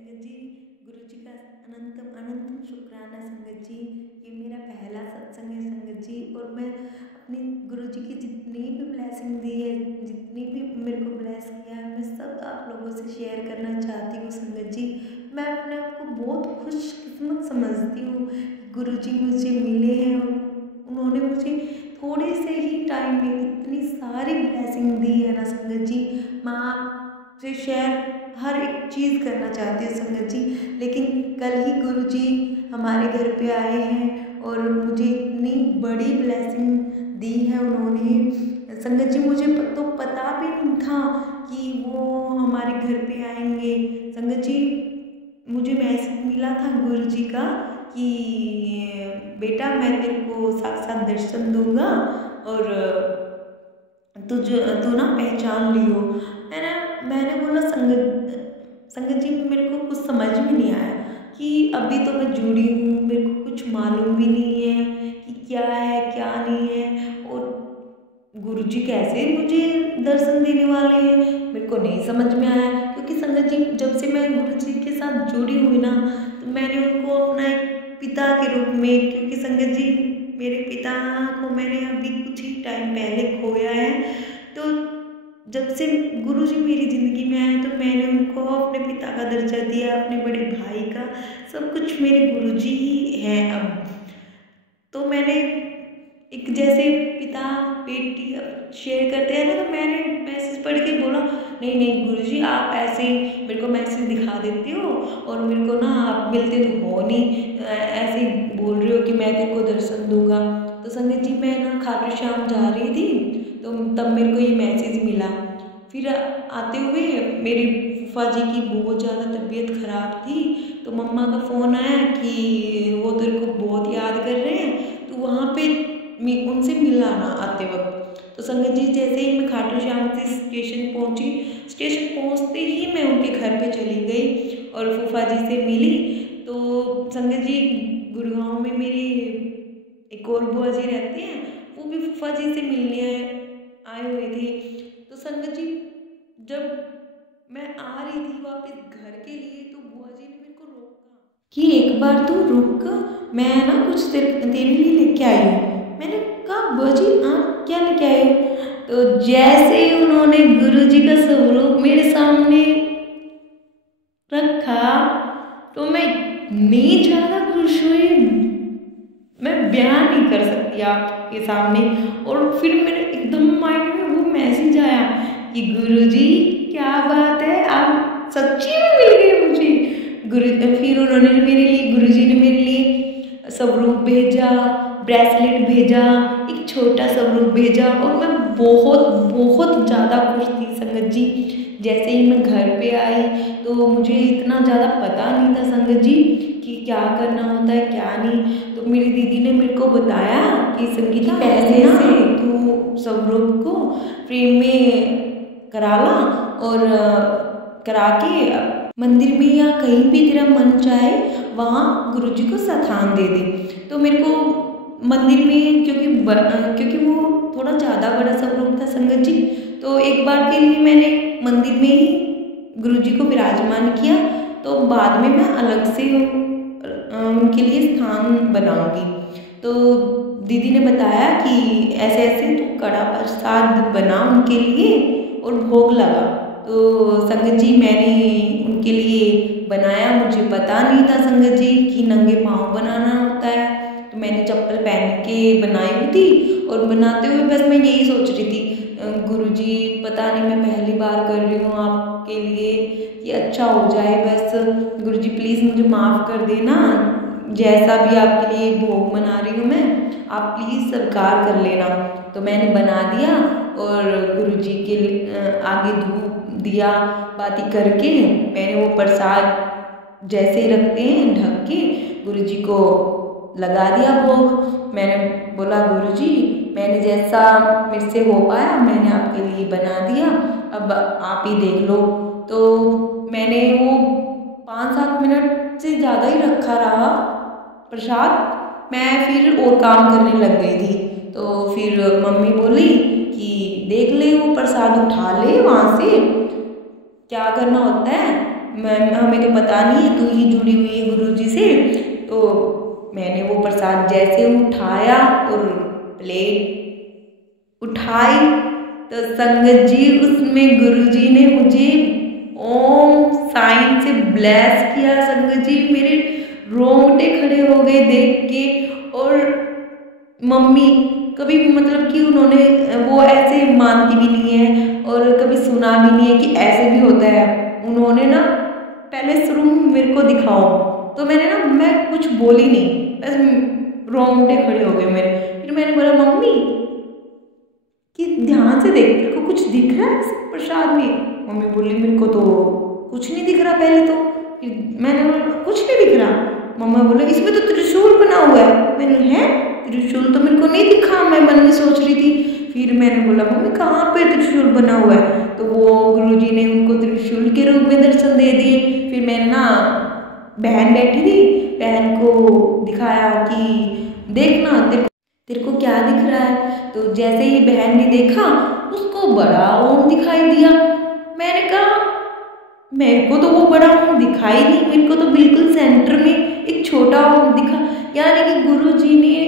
संगत जी, गुरु जी का अनंतम अनंतम शुक्राना संगत जी। ये मेरा पहला सत्संग है संगत जी, और मैं अपनी गुरु जी की जितनी भी ब्लेसिंग दी है, जितनी भी मेरे को ब्लेस किया है, मैं सब आप लोगों से शेयर करना चाहती हूँ संगत जी। मैं अपने आप को बहुत खुशकिस्मत समझती हूँ। गुरु जी मुझे मिले हैं और उन्होंने मुझे थोड़े से ही टाइम में इतनी सारी ब्लेसिंग दी है ना संगत जी। मैं आपसे शेयर हर एक चीज़ करना चाहती हूँ संगत जी। लेकिन कल ही गुरु जी हमारे घर पे आए हैं और मुझे इतनी बड़ी ब्लेसिंग दी है उन्होंने संगत जी। मुझे तो पता भी नहीं था कि वो हमारे घर पे आएंगे संगत जी। मुझे मैसेज मिला था गुरु जी का कि बेटा मैं तेरे को साक्षात दर्शन दूंगा और तू ना पहचान लियो। मैंने बोला संगत जी मेरे को कुछ समझ में नहीं आया कि अभी तो मैं जुड़ी हूँ, मेरे को कुछ मालूम भी नहीं है कि क्या है क्या नहीं है, और गुरु जी कैसे मुझे दर्शन देने वाले हैं मेरे को नहीं समझ में आया। क्योंकि संगत जी जब से मैं गुरु जी के साथ जुड़ी हुई ना, तो मैंने उनको अपना एक पिता के रूप में, क्योंकि संगत जी मेरे पिता को मैंने अभी कुछ ही टाइम पहले खोया है, तो जब से गुरु जी मेरी ज़िंदगी में आए तो मैंने उनको अपने पिता का दर्जा दिया, अपने बड़े भाई का, सब कुछ मेरे गुरु जी ही हैं अब। तो मैंने एक जैसे पिता बेटी शेयर करते हैं ना, तो मैंने मैसेज पढ़ के बोला नहीं नहीं गुरुजी आप ऐसे ही मेरे को मैसेज दिखा देते हो और मेरे को ना आप मिलते तो हो नहीं, ऐसे ही बोल रहे हो कि मैं तेरे को दर्शन दूंगा। तो संगत जी मैं ना खाटू श्याम जा रही थी, तो तब मेरे को ये मैसेज मिला। फिर आते हुए मेरी फूफा जी की बहुत ज़्यादा तबीयत ख़राब थी, तो मम्मा का फ़ोन आया कि वो तेरे को बहुत याद कर रहे हैं, तो वहाँ पे उनसे मिलना ना आते वक्त। तो संगत जी जैसे ही मैं खाटू श्याम से स्टेशन पहुँची, स्टेशन पहुँचते ही मैं उनके घर पे चली गई और फूफा जी से मिली। तो संगत जी गुड़गांव में मेरी एक और बुआ जी रहती हैं, वो भी फूफा जी से मिलने आए हुए थे। तो संगत जी जब मैं आ रही थी वापस घर के लिए, तो बुआ जी ने मेरे को रोका कि एक बार तू रुक, मैं ना कुछ तेरे लिए लेके आई हूँ। मैंने कहा बुआ जी आप क्या लेके आए? तो जैसे ही उन्होंने गुरु जी का स्वरूप मेरे सामने रखा, तो मैं इतनी ज़्यादा खुश हुई, मैं बयान नहीं कर सकती आपके सामने। और फिर मेरे एकदम माइंड में वो मैसेज आया कि गुरुजी क्या बात है, आप सच्ची में मिल गए मुझे। फिर उन्होंने गुरुजी ने मेरे लिए स्वरूप भेजा, ब्रेसलेट भेजा, एक छोटा स्वरूप भेजा, और मैं बहुत बहुत ज़्यादा खुश थी संगत जी। जैसे ही मैं घर पे आई तो मुझे इतना ज़्यादा पता नहीं था संगत जी कि क्या करना होता है क्या नहीं। तो मेरी दीदी ने मेरे को बताया कि संगीता पैसे से तू स्वरूप को फ्रेम में करा ला और करा के मंदिर में या कहीं भी तेरा मन चाहे वहाँ गुरु जी को स्थान दे दे। तो मेरे को मंदिर में, क्योंकि वो थोड़ा ज़्यादा बड़ा स्वरूप था संगत जी, तो एक बार के लिए मैंने मंदिर में ही गुरु जी को विराजमान किया। तो बाद में मैं अलग से उनके लिए स्थान बनाऊंगी। तो दीदी ने बताया कि ऐसे ऐसे तू कड़ा प्रसाद बना उनके लिए और भोग लगा। तो संगत जी मैंने उनके लिए बनाया, मुझे पता नहीं था संगत जी कि नंगे पाँव बनाना होता है। तो मैंने चप्पल पहन के बनाई हुई थी, और बनाते हुए बस मैं यही सोच रही थी गुरुजी पता नहीं मैं पहली बार कर रही हूँ आपके लिए, कि अच्छा हो जाए बस। गुरुजी प्लीज़ मुझे माफ़ कर देना, जैसा भी आपके लिए भोग बना रही हूँ मैं, आप प्लीज़ स्वीकार कर लेना। तो मैंने बना दिया और गुरुजी के आगे धूप दिया बाती करके मैंने वो प्रसाद जैसे ही रखते हैं ढक के गुरुजी को लगा दिया भोग। मैंने बोला गुरुजी मैंने जैसा मेरे से हो पाया मैंने आपके लिए बना दिया, अब आप ही देख लो। तो मैंने वो 5-7 मिनट से ज़्यादा ही रखा रहा प्रसाद, मैं फिर और काम करने लग गई थी। तो फिर मम्मी बोली कि देख ले वो प्रसाद उठा ले वहाँ से, क्या करना होता है। हमें तो पता नहीं है, तू ही जुड़ी हुई है गुरुजी से। तो मैंने वो प्रसाद जैसे उठाया और प्लेट उठाई तो संगत जी उसमें गुरुजी ने मुझे ओम साइन से ब्लेस किया। संगत जी मेरे रोंगटे खड़े हो गए देख के। और मम्मी कभी मतलब कि उन्होंने वो ऐसे मानती भी नहीं है और कभी सुना भी नहीं है कि ऐसे भी होता है। उन्होंने ना पहले शुरू में मेरे को दिखाओ तो मैंने ना मैं कुछ बोली नहीं, बस रोंगटे खड़े हो गए मेरे। फिर मैंने बोला मम्मी कि ध्यान से देख, तेरे को कुछ दिख रहा है प्रसाद में? मम्मी बोली मेरे को तो कुछ नहीं दिख रहा पहले तो। फिर मैंने बोला कुछ नहीं दिख रहा। मम्मा बोले इसमें तो त्रिशूल बना हुआ है। मैंने है त्रिशूल तो मेरे को नहीं दिखा, मैं मन में सोच रही थी। फिर मैंने बोला मम्मी कहाँ पे त्रिशूल बना हुआ है? तो वो गुरुजी ने उनको त्रिशूल के रूप में दर्शन दे दिए। फिर मैंने ना बहन बैठी थी, बहन को दिखाया कि देखना तेरे को क्या दिख रहा है। तो जैसे ही बहन ने देखा उसको बड़ा ओम दिखाई दिया। मैंने कहा मेरे को तो वो बड़ा ओम दिखाई नहीं, मेरे को तो बिल्कुल सेंटर में एक छोटा ओम दिखा। यानी कि गुरुजी ने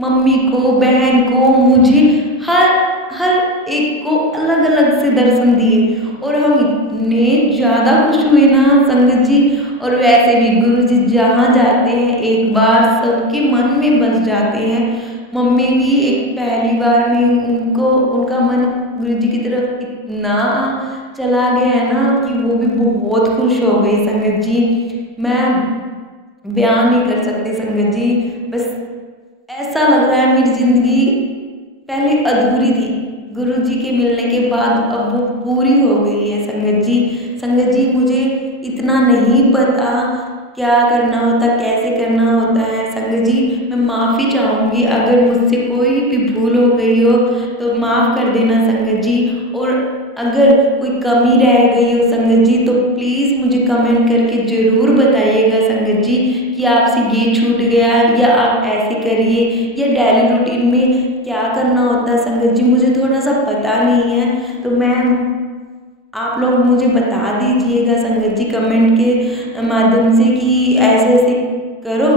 मम्मी को, बहन को, मुझे हर एक को अलग अलग से दर्शन दिए। और हम इतने ज़्यादा खुश हुए ना संगत जी। और वैसे भी गुरुजी जहाँ जाते हैं एक बार सबके मन में बस जाते हैं। मम्मी भी एक पहली बार में उनका मन गुरुजी की तरफ इतना चला गया है ना कि वो भी बहुत खुश हो गई संगत जी। मैं बयान नहीं कर सकती संगत जी। बस ऐसा लग रहा है मेरी ज़िंदगी पहले अधूरी थी, गुरुजी के मिलने के बाद अब वो पूरी हो गई है संगत जी। संगत जी मुझे इतना नहीं पता क्या करना होता, कैसे करना होता है। संगत जी मैं माफ़ी चाहूँगी अगर मुझसे कोई भी भूल हो गई हो तो माफ़ कर देना संगत जी। और अगर कोई कमी रह गई हो संगत जी तो प्लीज़ मुझे कमेंट करके ज़रूर बताइएगा संगत जी कि आपसे ये छूट गया या आप ऐसे करिए या डेली रूटीन में क्या करना होता है संगत जी, मुझे थोड़ा सा पता नहीं है। तो मैं आप लोग मुझे बता दीजिएगा संगत जी कमेंट के माध्यम से कि ऐसे ऐसे करो।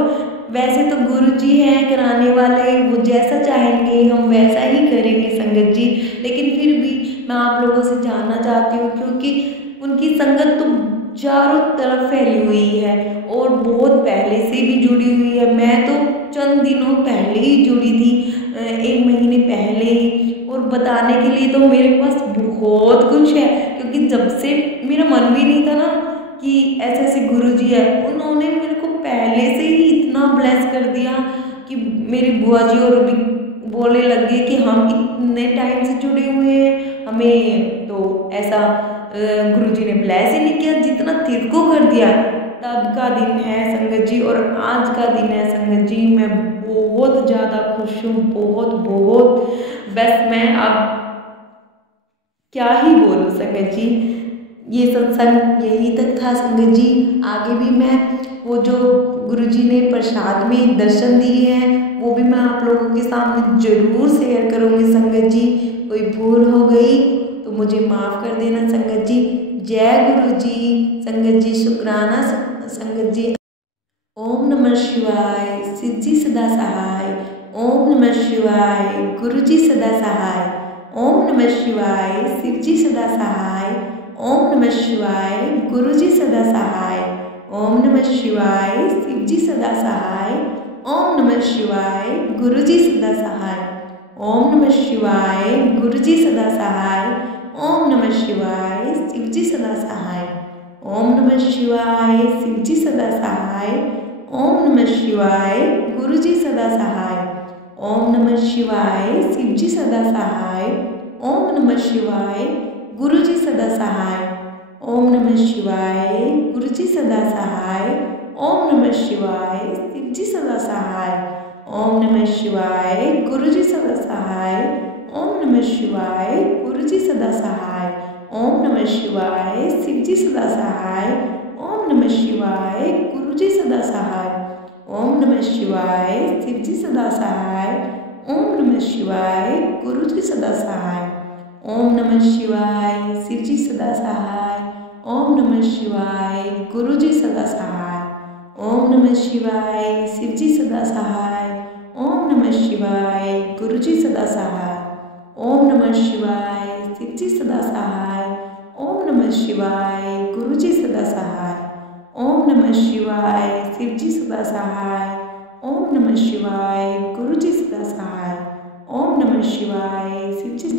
वैसे तो गुरुजी हैं कराने वाले, वो जैसा चाहेंगे हम वैसा ही करेंगे संगत जी। लेकिन फिर भी मैं आप लोगों से जानना चाहती हूँ क्योंकि उनकी संगत तो चारों तरफ फैली हुई है और बहुत पहले से भी जुड़ी हुई है। मैं तो चंद दिनों पहले ही जुड़ी थी, 1 महीने पहले ही। और बताने के लिए तो मेरे पास बहुत कुछ है क्योंकि जब से मेरा मन भी नहीं था ना कि ऐसे ऐसे गुरुजी है, उन्होंने मेरे को पहले से ही इतना ब्लेस कर दिया कि मेरी बुआ जी और भी बोलने लगे कि हम इतने टाइम से जुड़े हुए हैं, हमें तो ऐसा गुरुजी ने ब्लेस ही नहीं किया जितना तेरे को कर दिया। तब का दिन है संगत जी और आज का दिन है संगत जी। मैं बहुत ज़्यादा खुश हूँ, बहुत। बस मैं अब क्या ही बोलूँ संगत जी। ये सत्संग यही तक था संगत जी। आगे भी मैं वो जो गुरुजी ने प्रसाद में दर्शन दिए हैं वो भी मैं आप लोगों के सामने ज़रूर शेयर करूँगी संगत जी। कोई भूल हो गई तो मुझे माफ़ कर देना संगत जी। जय गुरुजी संगत जी, शुक्राना संगत जी। ओम नमः शिवाय, शिव जी सदा सहाय। ओम नमः शिवाय, गुरुजी सदा सहाय। ओम नमः शिवाय, शिव जी सदा सहाय। ओम नमः शिवाय, गुरुजी सदा सहाय। ओम नमः शिवाय, शिव जी सदा सहाय। ओम नमः शिवाय, गुरुजी सदा सहाय। ओम नमः शिवाय, गुरुजी सदा सहाय। ओम नमः शिवाय, शिव जी सदा सहाय। ओम नमः शिवाय, शिव जी सदा सहाय। ओम नमः शिवाय, गुरुजी सदा सहाय। ओम नमः शिवाय, शिव जी सदा सहाय। ओम नमः शिवाय, गुरुजी सदा सहाय। ओम नमः शिवाय, गुरुजी सदा सहाय। ओम नमः शिवाय, शिव जी सदा सहाय। ओम नमः शिवाय, गुरुजी सदा सहाय। ओम नमः शिवाय, गुरुजी सदा सहाय। ओम नमः शिवाय, शिव जी सदा सहाय। ओम नमः शिवाय, गुरुजी सदा सहाय। ओम नमः शिवाय, शिव जी सदा सहाय। ओम नमः शिवाय, गुरुजी सदा सहाय। ओम नमः शिवाय, शिव जी सदा सहाय। ओम नमः नमः शिवाय गुरुजी सदा सहाय। ओम नमः शिवाय शिवजी सदा सहाय। ओम नमः शिवाय गुरुजी सदा सहाय। ओम नमः शिवाय शिवजी सदा सहाय। ओम नमः शिवाय गुरुजी सदा सहाय। ओम नमः शिवाय शिवजी सदा सहाय। ओम नमः शिवाय गुरुजी सदा सहाय। ओम नमः शिवाय शिवजी